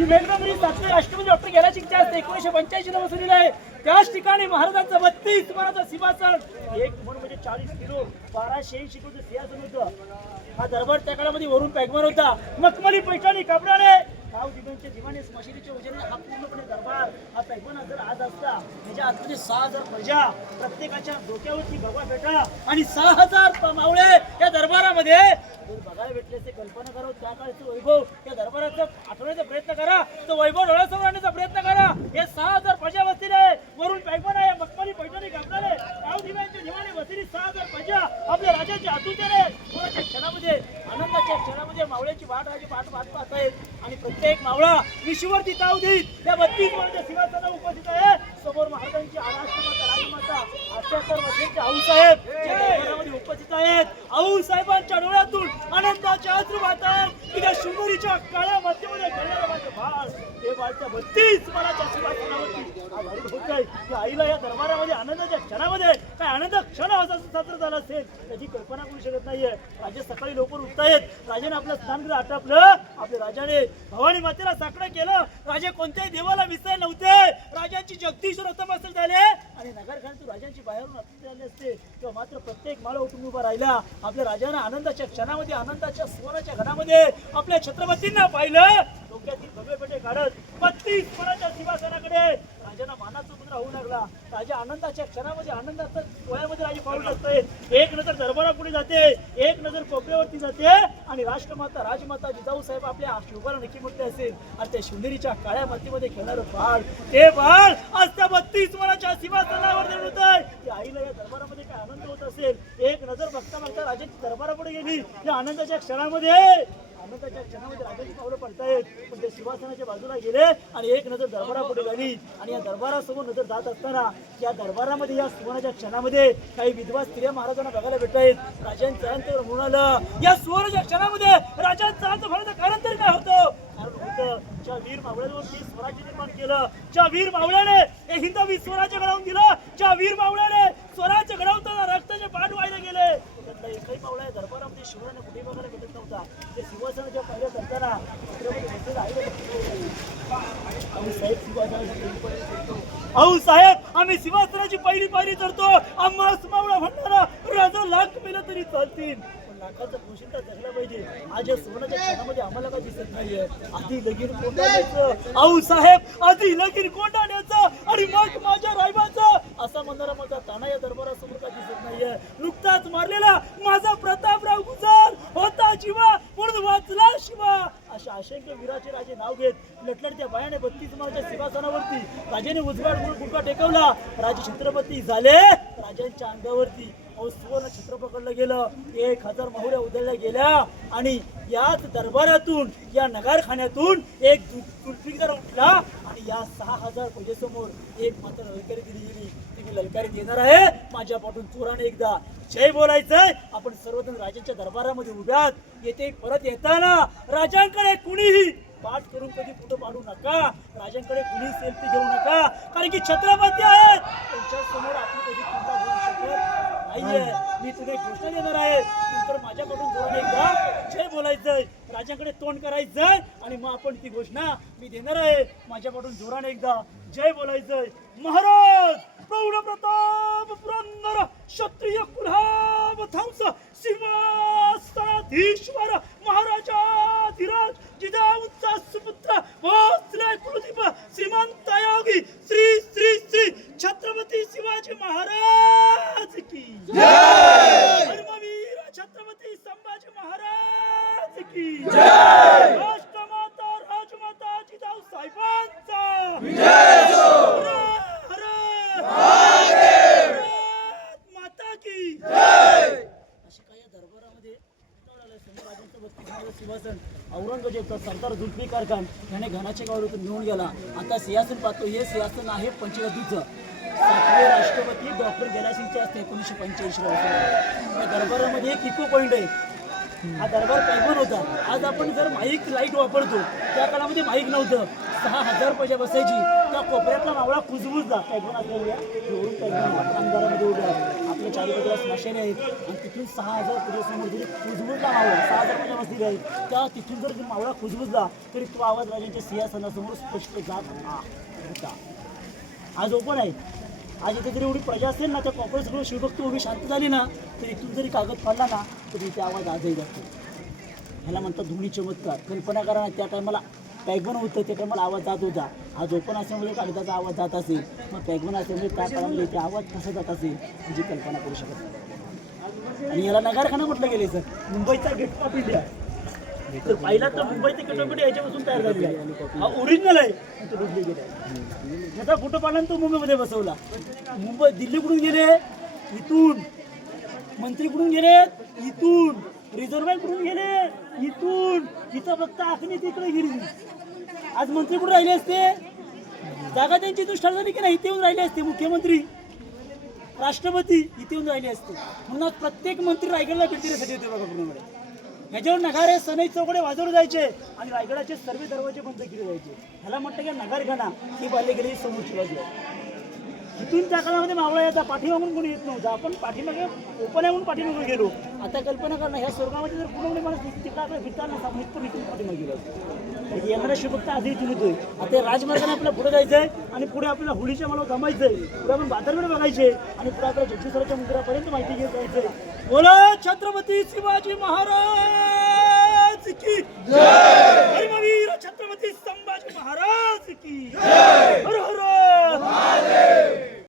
ही वेगवेगळी सातवी राष्ट्रपती डॉक्टर गेला शिक्षा असते एकोणीशे पंच्याऐंशी ला बसवलेलं आहे. त्याच ठिकाणी महाराजांचा बत्तीस तुम्हाला सिंहासन. एक म्हण म्हणजे चाळीस किलो बाराशे ऐंशी किलो सिंहासन होतं हा दरबार त्या काळामध्ये वरून पॅगवर होता. मखमली पैठणी कपडाने गाव दिव्यांच्या दिवाने मशिदीच्या वजने हा पूर्णपणे दरबार हा पैगवाना जर आज असता त्याच्या आतमध्ये सहा हजार प्रजा प्रत्येकाच्या डोक्यावरती भगवा बेटा आणि सहा हजार प- मावळे या दरबारामध्ये. जर बघायला भेटल्याचे कल्पना करा त्या काळचं वैभव या दरबाराचं आठवण्याचा प्रयत्न करा तो वैभव डोळ्यासमोर आणण्याचा प्रयत्न करा हे सहा हजार प्रजा बसतील आहे वरून पैगवाना आहे मखमली पैठणी कापणारे गाव बसलेली सहा हजार प्रजा आपल्या राजाचे आतुतेने कोणाच्या क्षणामध्ये आनंदाच्या क्षणामध्ये मावळ्याची वाट राजे वाट वाट पाहत आहेत आणि प्रत्येक मावळा विश्ववरती ताव देईल त्या बत्तीस वर्षाच्या सिंहासनावर उपस्थित आहे. समोर महाराजांची आराष्ट्रमाता राजमाता अठ्याहत्तर वर्षांचे आऊ साहेब जे दरबारामध्ये उपस्थित आहेत. आऊ साहेबांच्या डोळ्यातून आनंदाच्या अश्रू वाहत आहेत की त्या शृंगरीच्या काळ्या मध्यमध्ये खेळणारं माझं बाळ ते बाळ त्या बत्तीस मनाच्या सिंहासनावरती होत आहे आईला या दरबारामध्ये आनंदाच्या क्षणामध्ये काय आनंद क्षण एकत्र झाला असेल त्याची कल्पना करू शकत नाहीये. राजे सकाळी लवकर उठतायत राजाने आपलं स्थान आटापलं आपल्या राजाने भवानी मातेला साकडं केलं. राजे कोणत्याही देवाला विसरले नव्हते. राजांची जगदीश रथमस्तक झाले. आणि नगरखान्यातून राजांची बाहेरून अतिथी झाले असते तेव्हा मात्र प्रत्येक माळा उठून उभा राहिला. आपल्या राजानं आनंदाच्या क्षणामध्ये आनंदाच्या सुवर्णाच्या घडामध्ये आपल्या छत्रपतींना पाहिलं. डोक्यातील भगवे पेटे काढत बत्तीस फळाच्या सिंहासनाकडे राजांना मानाचा मुद्रा होऊ लागला. राजा आनंदाच्या क्षणामध्ये आनंदाच्या डोळ्यामध्ये राजे पाऊल असते एक नजर दरबारा पुढे जाते एक नजर कोपऱ्यावरती जाते आणि राष्ट्रमाता राजमाता जिजाऊ साहेब आपल्या शिवबाला नक्की म्हटले असेल आणि त्या शिवनेरीच्या काळ्या मातीमध्ये खेळणारं बाळ ते बाळ आज त्या बत्तीस मनाच्या सिंहासनावर दडून आहे त्या आईला या दरबारामध्ये काय आनंद होत असेल? एक नजर बघता बघता राजाची दरबारापुढे गेली. या आनंदाच्या क्षणामध्ये आनंदाच्या क्षणामध्ये राजाची पावलं पडतायत पण ते शिवासनाच्या बाजूला गेले आणि एक नजर दरबारापुढे झाली आणि या दरबारासमोर नजर जात असताना या दरबारामध्ये या सुवर्णाच्या क्षणामध्ये काही विधवा स्त्रिया महाराजांना बघायला भेटत आहेत राजांचं म्हणून आलं. या सुवर्णाच्या क्षणामध्ये राजांचा अंत होण्याचं कारण तरी काय होतं? कारण ज्या वीर मावळ्यांवरती स्वराज्य निर्माण केलं ज्या वीर मावळ्याने हे हिंदवी स्वराज्य घडवून दिलं ज्या वीर मावळ्याने स्वराज्य घडवताना रक्ताचे पाठ व्हायला गेले त्यातला एकही मावळा या दरबारामध्ये शिवराने कुठे बघायला भेटत नव्हता. ते सिंहासनाच्या पहिल्या करताना साहेब अहो साहेब आम्ही सिंहासनाची पहिली पायरी करतो आम्हाला मावळा म्हणणारा राजा लाख मेलं तरी चालतील. लाखाचं पोशिंदा जगला पाहिजे. आज या सोनाच्या क्षणामध्ये आम्हाला काय दिसत नाहीये. आधी लगीन कोंडाण्याचं आऊ साहेब आधी लगीन कोंडाण्याचं आणि मग माझ्या रायबाचं. असा म्हणणारा माझा ताणा या दरबारासमोर काय दिसत नाहीये. नुकताच मारलेला माझा प्रतापराव गुजर होता जीवा म्हणून वाचला शिवा. अशा अशंक्य वीराचे राजे नाव घेत लटलटत्या बायाने बत्तीस माळच्या सिंहासनावरती राजाने उजवाड गुडका टेकवला. राजे छत्रपती झाले राजांच्या अंगावरती. सुवर्ण छत्र पकडलं गेलं. एक हजार माहुऱ्या उधळल्या गेल्या आणि याच दरबारातून या नगारखान्यातून एक दु- दुर्फिकर उठला आणि या सहा हजार प्रजेसमोर एक मात्र ललकारी दिली गेली. ती मी ललकारी देणार आहे माझ्या पाठून चोराने एकदा. जय बोलायचंय. आपण सर्वजण राजांच्या दरबारामध्ये उभ्यात येथे परत येताना राजांकडे कुणीही पाठ करून कधी फोटो पाडू नका. राजांकडे कुणी सेल्फी घेऊ नका. कारण की छत्रपती आहेत. त्यांच्यासमोर आपली कधी नाहीये. मी तुला एक घोषणा देणार आहे. नंतर माझ्याकडून जोराने एकदा जय बोलायचंय राजांकडे तोंड करायचंय आणि मग आपण ती घोषणा मी देणार आहे. माझ्याकडून जोराने एकदा जय बोलायचंय महाराज प्रौढ प्रताप पुरंदर क्षत्रिय कुलाब थंस सिंहासनाधीश्वर महाराजाधिराज जिजाऊंचा सुपुत्र भोसले कुलदीप श्रीमंत योगी श्री श्री श्री छत्रपती शिवाजी महाराज की धर्मवीर छत्रपती संभाजी महाराज की राष्ट्रमाता राजमाता जिजाऊ साहेबांचा हर हर भारत माता की अशी काही या दरबारामध्ये आलं समोर राजांचं बत्तीस माळं सिंहासन म्हणजे औरंगजेबचा सरदार जुल्फिकार खान याने घनाचे गावातून घेऊन गेला. आता सिंहासन पाहतो हे सिंहासन आहे पंचगतीचं. सातवे राष्ट्रपती डॉक्टर गेलासिंगचे असते एकोणीसशे पंच्याऐंशी या दरबारामध्ये एक इको पॉईंट आहे. हा दरबार पैगण होता. आज आपण जर माईक लाइट वापरतो त्या काळामध्ये माईक नव्हतं. सहा हजार पैसे बसायची. त्या कोपऱ्यातला मावळा कुजबुजला पॅगवन असलेल्या आमदारामध्ये उभे आपल्या चारी बाजूला स्मशाने आहेत. आणि तिथून सहा हजार पुढे समोर कुजबुजला मावळा. सहा आहे आहेत त्या तिथून जर मावळा खुजबुजला तरी तो आवाज राजांच्या सिंहासनासमोर स्पष्ट जात हा- होता. आज ओपन आहे. आज इथे जरी एवढी प्रजा असेल ना त्या कॉपरेट सगळं शिवभक्त उभी शांत झाली ना तर इथून जरी कागद पडला ना तरी इथे आवाज आजही जातो. ह्याला म्हणतात धुणी चमत्कार. कल्पना करा ना त्या टायमाला पॅगवन होतं त्या टायमाला आवाज जात होता. आज ओपन असल्यामुळे कागदाचा आवाज जात असेल. मग पॅगवन असल्यामुळे त्या काळामध्ये इथे आवाज कसा जात असेल म्हणजे कल्पना करू शकत नाही. आणि याला नगारखाना म्हटलं गेले सर? मुंबईचा गेट ऑफ इंडिया तर पहिला तर मुंबई ते गेट ऑफ इंडिया याच्यापासून तयार झालेला आहे. हा ओरिजिनल आहे. तो डुप्लिकेट आहे त्याचा फोटो पाडला तो मुंबईमध्ये बसवला? मुंबई दिल्लीकडून गेले इथून. मंत्री कुठून गेले इथून. रिझर्व्ह बँक कुठून गेले इथून. इथं फक्त आखणी तिकडे गेली. आज मंत्री कुठे राहिले असते. जागा त्यांची दुष्काळ झाली की नाही इथे येऊन राहिले असते मुख्यमंत्री. राष्ट्रपती इथे येऊन राहिले असते. म्हणूनच प्रत्येक मंत्री रायगडला भेट देण्यासाठी येते बघा पूर्णकडे ह्याच्यावर नगारे सनई चौकडे वाजवले जायचे आणि रायगडाचे सर्व दरवाजे बंद केले जायचे. ह्याला म्हटलं की नगारखाना ही बांधली गेली समोरची बाजू तिथून त्या काळामध्ये मावळा याचा पाठीमागून कोणी येत नव्हता. आपण पाठीमागे ओपन म्हणून पाठीमागे गेलो. आता कल्पना करणं ह्या स्वर्गामध्ये जर पूर्णपणे माणूस तिकडे आपल्या भिताना आपण इथून इथून पाठीमागे गेलो येणारा शुभक्ता आधी इथून येतोय. आता राजमार्गाने आपल्याला पुढे जायचं आहे आणि पुढे आपल्याला होळीच्या मला थांबायचं आहे पुढे आपण बाजारकडे बघायचे आणि पुढे आपल्या जगदीश्वराच्या मंदिरापर्यंत माहिती घेत जायचं बोला छत्रपती शिवाजी महाराज की छत्रपती संभाजी महाराज की हर हर!